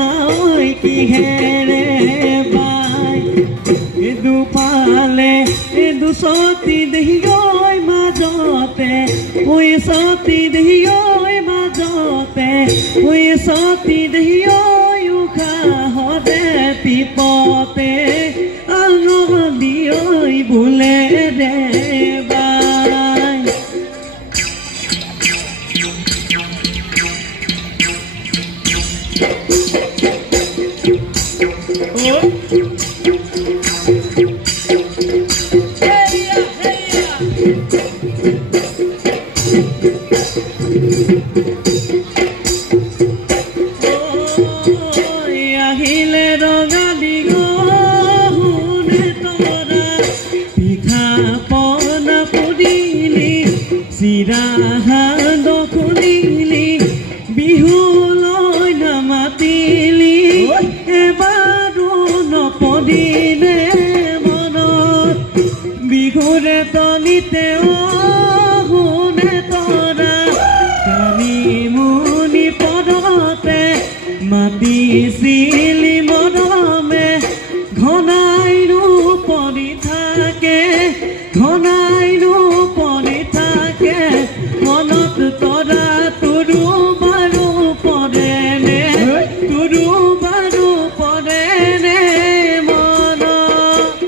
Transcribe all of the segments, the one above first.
নাই কিহেৰে বাই দুপালে দুচতি দেহিয়ৈ মাজতে চতি দেহিয়ৈ মাজতে চতি দেহিয়ৈ উশাহতে টিপতে আঙুলিয়ৈ বোলে ৰে বাই আহিলে ৰঙালী গহুনে তৰা পিঠা পনা পুৰিলি চিৰা সান্দ খুলিলি বিহুলৈ নামাতিলি এবাৰো নপদিলে মনত বিহুৰে তলিতে অহুনে তৰা কালি মুনি পদতে মাতিছিলি মৰমে ঘনাইনো পৰি থাকে ঘনাইনো পৰি থাকে মনত তৰা তোৰো বাৰু পৰে নে তোৰো বাৰু পৰে নে মনত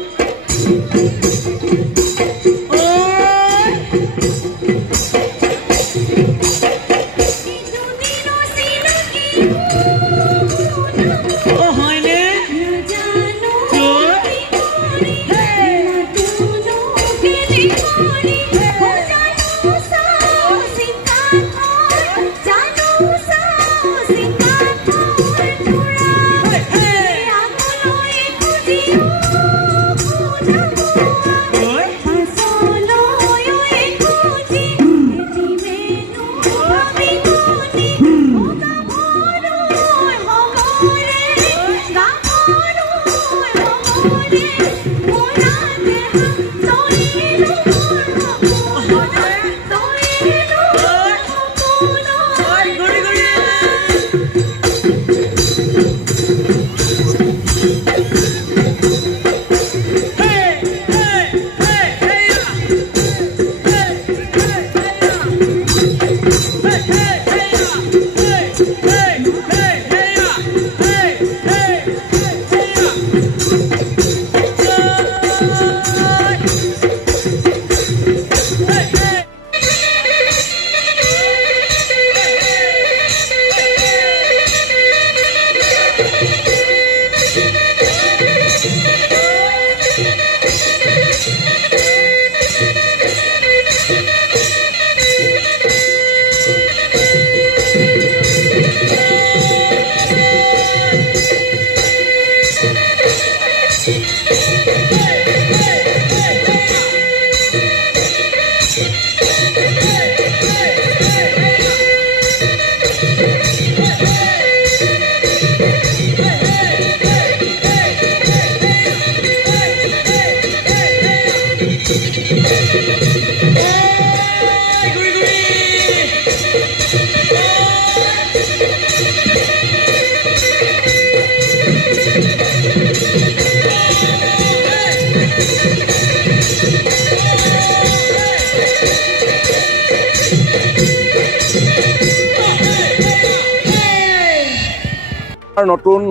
নতুন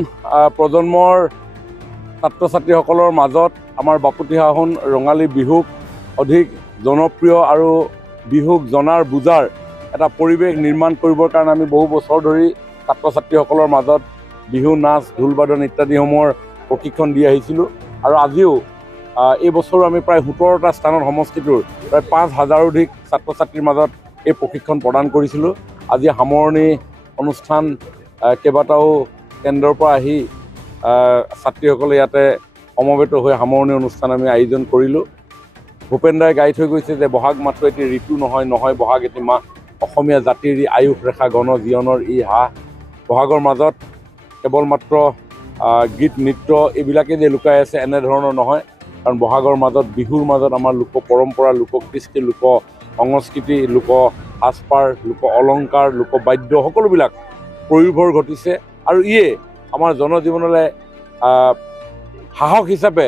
প্ৰজন্মৰ ছাত্ৰ ছাত্ৰীসকলৰ মাজত আমাৰ বাপুতিসাহোন ৰঙালী বিহুক অধিক জনপ্ৰিয় আৰু বিহুক জনাৰ বুজাৰ এটা পৰিৱেশ নিৰ্মাণ কৰিবৰ কাৰণে আমি বহু বছৰ ধৰি ছাত্ৰ ছাত্ৰীসকলৰ মাজত বিহু নাচ ঢোল বাদন ইত্যাদিসমূহৰ প্ৰশিক্ষণ দি আহিছিলোঁ আৰু আজিও এই বছৰো আমি প্ৰায় 17টা স্থানত সমষ্টিটোৰ প্ৰায় 5,000 অধিক ছাত্ৰ ছাত্ৰীৰ মাজত এই প্ৰশিক্ষণ প্ৰদান কৰিছিলোঁ। আজি সামৰণি অনুষ্ঠান কেইবাটাও কেন্দ্ৰৰ পৰা আহি ছাত্ৰীসকলে ইয়াতে সমবেত হৈ সামৰণি অনুষ্ঠান আমি আয়োজন কৰিলোঁ। ভূপেন দাই গাই থৈ গৈছে যে বহাগ মাথো এটি ঋতু নহয় নহয় বহাগ এটি মাহ অসমীয়া জাতিৰ ই আয়ুস ৰেখা গণ জীৱনৰ ই হাঁহ। বহাগৰ মাজত কেৱল মাত্ৰ গীত নৃত্য এইবিলাকেই যে লুকাই আছে এনেধৰণৰ নহয়, কাৰণ বহাগৰ মাজত বিহুৰ মাজত আমাৰ লোক পৰম্পৰা লোককৃষ্টি লোক সংস্কৃতি লোক সাজপাৰ লোক অলংকাৰ লোক বাদ্য সকলোবিলাক প্ৰয়োভৰ ঘটিছে। আৰু ইয়ে আমাৰ জনজীৱনলৈ সাহস হিচাপে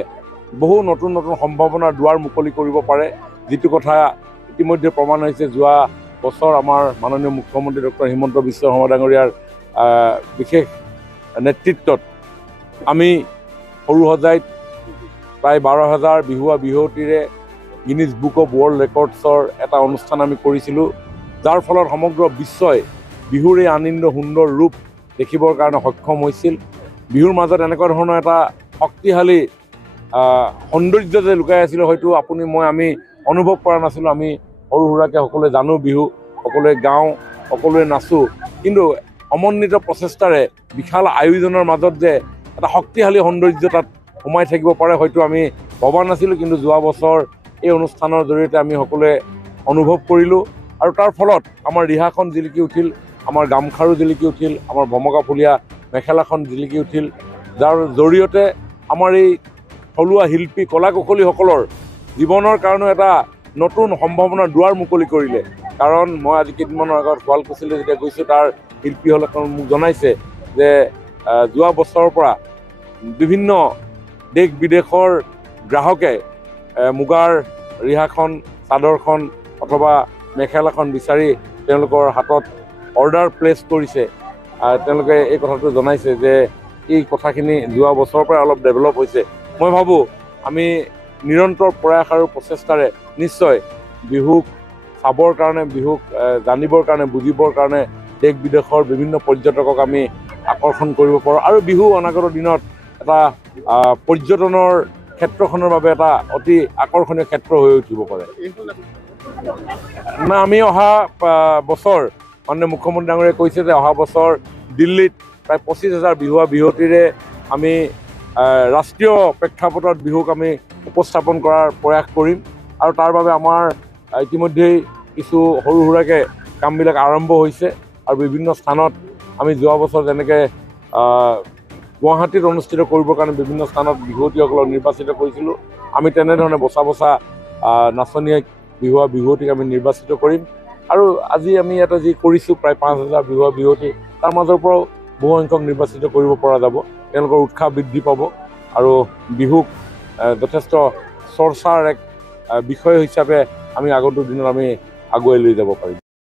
বহু নতুন নতুন সম্ভাৱনাৰ দুৱাৰ মুকলি কৰিব পাৰে, যিটো কথা ইতিমধ্যে প্ৰমাণ হৈছে যোৱা বছৰ আমাৰ মাননীয় মুখ্যমন্ত্ৰী ডক্টৰ হিমন্ত বিশ্ব শৰ্মা ডাঙৰীয়াৰ বিশেষ নেতৃত্বত আমি সৰুসজাইত প্ৰায় 12,000 বিহুৱা বিহুৱতীৰে গিনিজ বুক অফ ৱৰ্ল্ড ৰেকৰ্ডছৰ এটা অনুষ্ঠান আমি কৰিছিলোঁ, যাৰ ফলত সমগ্ৰ বিশ্বই বিহুৰ এই আনন্দ সুন্দৰ ৰূপ দেখিবৰ কাৰণে সক্ষম হৈছিল। বিহুৰ মাজত এনেকুৱা ধৰণৰ এটা শক্তিশালী সৌন্দৰ্য যে লুকাই আছিলে, হয়তো আপুনি আমি অনুভৱ কৰা নাছিলোঁ। আমি সৰু সুৰাকৈ সকলোৱে জানো বিহু, সকলোৱে গাওঁ, সকলোৱে নাচোঁ, কিন্তু সমন্বিত প্ৰচেষ্টাৰে বিশাল আয়োজনৰ মাজত যে এটা শক্তিশালী সৌন্দৰ্য তাত সোমাই থাকিব পাৰে, হয়তো আমি ভবা নাছিলোঁ। কিন্তু যোৱা বছৰ এই অনুষ্ঠানৰ জৰিয়তে আমি সকলোৱে অনুভৱ কৰিলোঁ, আৰু তাৰ ফলত আমাৰ ৰিহাখন জিলিকি উঠিল, আমাৰ গামখাৰু জিলিকি উঠিল, আমাৰ ভমকাফুলীয়া মেখেলাখন জিলিকি উঠিল, যাৰ জৰিয়তে আমাৰ এই থলুৱা শিল্পী কলা কুশলীসকলৰ জীৱনৰ কাৰণে এটা নতুন সম্ভাৱনাৰ দুৱাৰ মুকলি কৰিলে। কাৰণ মই আজি কেইদিনমানৰ আগত শুৱালকুছিলৈ যেতিয়া গৈছোঁ, তাৰ শিল্পীসকলে মোক জনাইছে যে যোৱা বছৰৰ পৰা বিভিন্ন দেশ বিদেশৰ গ্ৰাহকে মুগাৰ ৰিহাখন, চাদৰখন অথবা মেখেলাখন বিচাৰি তেওঁলোকৰ হাতত অৰ্ডাৰ প্লেচ কৰিছে। তেওঁলোকে এই কথাটো জনাইছে যে এই কথাখিনি যোৱা বছৰৰ পৰা অলপ ডেভেলপ হৈছে। মই ভাবোঁ আমি নিৰন্তৰ প্ৰয়াস আৰু প্ৰচেষ্টাৰে নিশ্চয় বিহুক চাবৰ কাৰণে, বিহুক জানিবৰ কাৰণে, বুজিবৰ কাৰণে দেশ বিদেশৰ বিভিন্ন পৰ্যটকক আমি আকৰ্ষণ কৰিব পাৰোঁ, আৰু বিহু অনাগত দিনত এটা পৰ্যটনৰ ক্ষেত্ৰখনৰ বাবে এটা অতি আকৰ্ষণীয় ক্ষেত্ৰ হৈ উঠিব পাৰে। না, আমি অহা বছৰ মাননীয় মুখ্যমন্ত্ৰী ডাঙৰীয়াই কৈছে যে অহা বছৰ দিল্লীত প্ৰায় 25,000 বিহুৱা বিহুৱতীৰে আমি ৰাষ্ট্ৰীয় প্ৰেক্ষাপটত বিহুক আমি উপস্থাপন কৰাৰ প্ৰয়াস কৰিম, আৰু তাৰ বাবে আমাৰ ইতিমধ্যেই কিছু সৰু সুৰাকৈ কামবিলাক আৰম্ভ হৈছে, আৰু বিভিন্ন স্থানত আমি যোৱা বছৰ যেনেকৈ গুৱাহাটীত অনুষ্ঠিত কৰিবৰ কাৰণে বিভিন্ন স্থানত বিহুৱতীসকলক নিৰ্বাচিত কৰিছিলোঁ, আমি তেনেধৰণে বচা বচা নাচনীক বিহুৱা বিহুৱতীক আমি নিৰ্বাচিত কৰিম। আৰু আজি আমি ইয়াতে যি কৰিছোঁ প্ৰায় 5,000 বিহুৱা বিহুৱতী, তাৰ মাজৰ পৰাও বহু সংখ্যক নিৰ্বাচিত কৰিব পৰা যাব। তেওঁলোকৰ উৎসাহ বৃদ্ধি পাব, আৰু বিহুক যথেষ্ট চৰ্চাৰ এক বিষয় হিচাপে আমি আগন্তুক দিনত আমি আগুৱাই লৈ যাব পাৰিম।